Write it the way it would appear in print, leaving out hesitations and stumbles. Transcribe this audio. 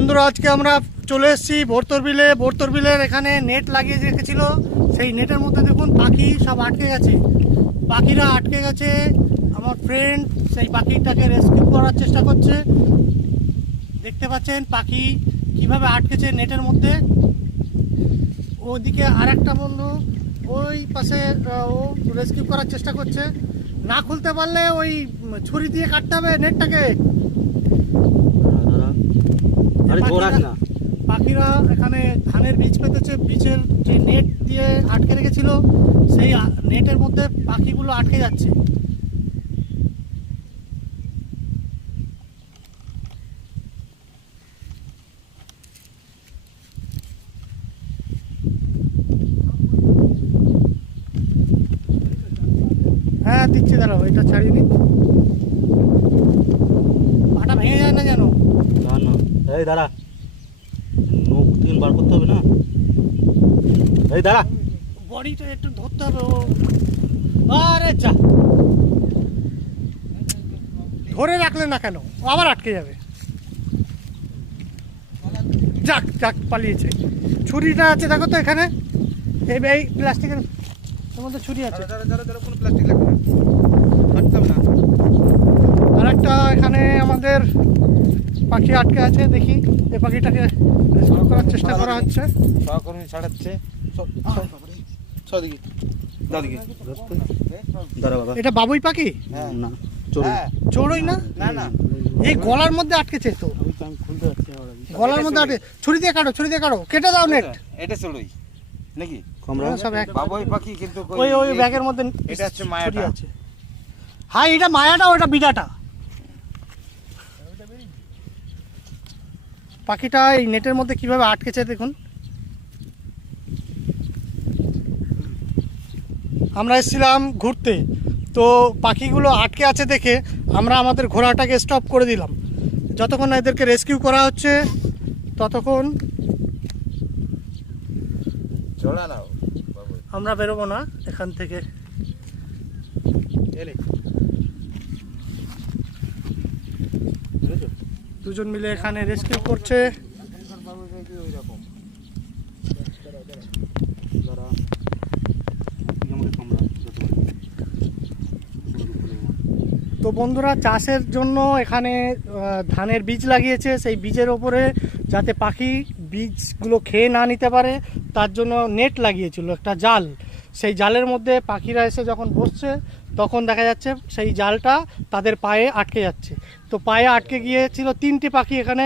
বন্ধুরা আজকে আমরা চলে এসেছি ভোরতর বিলের এখানে নেট লাগিয়ে রেখেছিল। সেই নেটের মধ্যে দেখুন পাখি সব আটকে গেছে, পাখিরা আটকে গেছে। আমার ফ্রেন্ড সেই পাখিটাকে রেস্কিউ করার চেষ্টা করছে। দেখতে পাচ্ছেন পাখি কিভাবে আটকেছে নেটের মধ্যে। ওদিকে আর একটা বন্ধু ওই পাশে ও রেস্কিউ করার চেষ্টা করছে। না খুলতে পারলে ওই ছুরি দিয়ে কাটতে হবে নেটটাকে। পাখিরা এখানে ধানের বীজ পেতেছে, বীজের যে নেট দিয়ে আটকে রেখেছিল সেই নেটের মধ্যে পাখিগুলো আটকে যাচ্ছে। হ্যাঁ দিচ্ছি, দাঁড়াও এটা ছাড়িয়ে নি, পাটা ভেঙে যায় না যেন। না না এই দাঁড়া, নখ থেকে বার করতে হবে না। এই দাঁড়া, বডিটা একটু ধরতে হবে। ও আরে যা, ধরে রাখলে না কেন, ও আবার আটকে যাবে। যাক যাক পালিয়েছে। ছুরিটা আছে দেখো তো এখানে, এই প্লাস্টিকের মধ্যে ছুরি আছে। কোনো প্লাস্টিক লাগবে না, কাটতে হবে না। আর একটা এখানে আমাদের পাখি আটকে আছে, দেখি এই পাখিটাকে রেস্কিউ করার চেষ্টা করা হচ্ছে। সহকর্মী ছাড়াচ্ছে সদিকে দাদিকে। দাঁড়া বাবা। এটা বাবুই পাখি হ্যাঁ না চড়ুই। চড়ুই না, না না এই গলার মধ্যে আটকেছে তো, আমি খুলতে যাচ্ছি আবার। গলার মধ্যে আটকে। ছুরি দিয়ে কাটো, ছুরি দিয়ে কাটো, কেটে দাও নেট। এটা চড়ুই নাকি কমরা সব এক বাবুই পাখি, কিন্তু ওই ব্যাগের মধ্যে এটা হচ্ছে মায়াটা। ছুরি আছে। হ্যাঁ এটা মায়াটা, ওটা বিড়াটা। পাখিটা এই নেটের মধ্যে কিভাবে আটকেছে দেখুন। আমরা এসেছিলাম ঘুরতে, তো পাখিগুলো আটকে আছে দেখে আমরা আমাদের ঘোড়াটাকে স্টপ করে দিলাম। যতক্ষণ না এদেরকে রেস্কিউ করা হচ্ছে ততক্ষণ চড়া নাও আমরা বেরোবো না এখান থেকে। দুজন মিলে এখানে রেস্কিউ করছে। তো বন্ধুরা চাষের জন্য এখানে ধানের বীজ লাগিয়েছে, সেই বীজের ওপরে যাতে পাখি বীজগুলো খেয়ে না নিতে পারে তার জন্য নেট লাগিয়েছিল, একটা জাল। সেই জালের মধ্যে পাখিরা এসে যখন বসছে তখন দেখা যাচ্ছে সেই জালটা তাদের পায়ে আটকে যাচ্ছে। তো পায়ে আটকে গিয়েছিল 3টি পাখি এখানে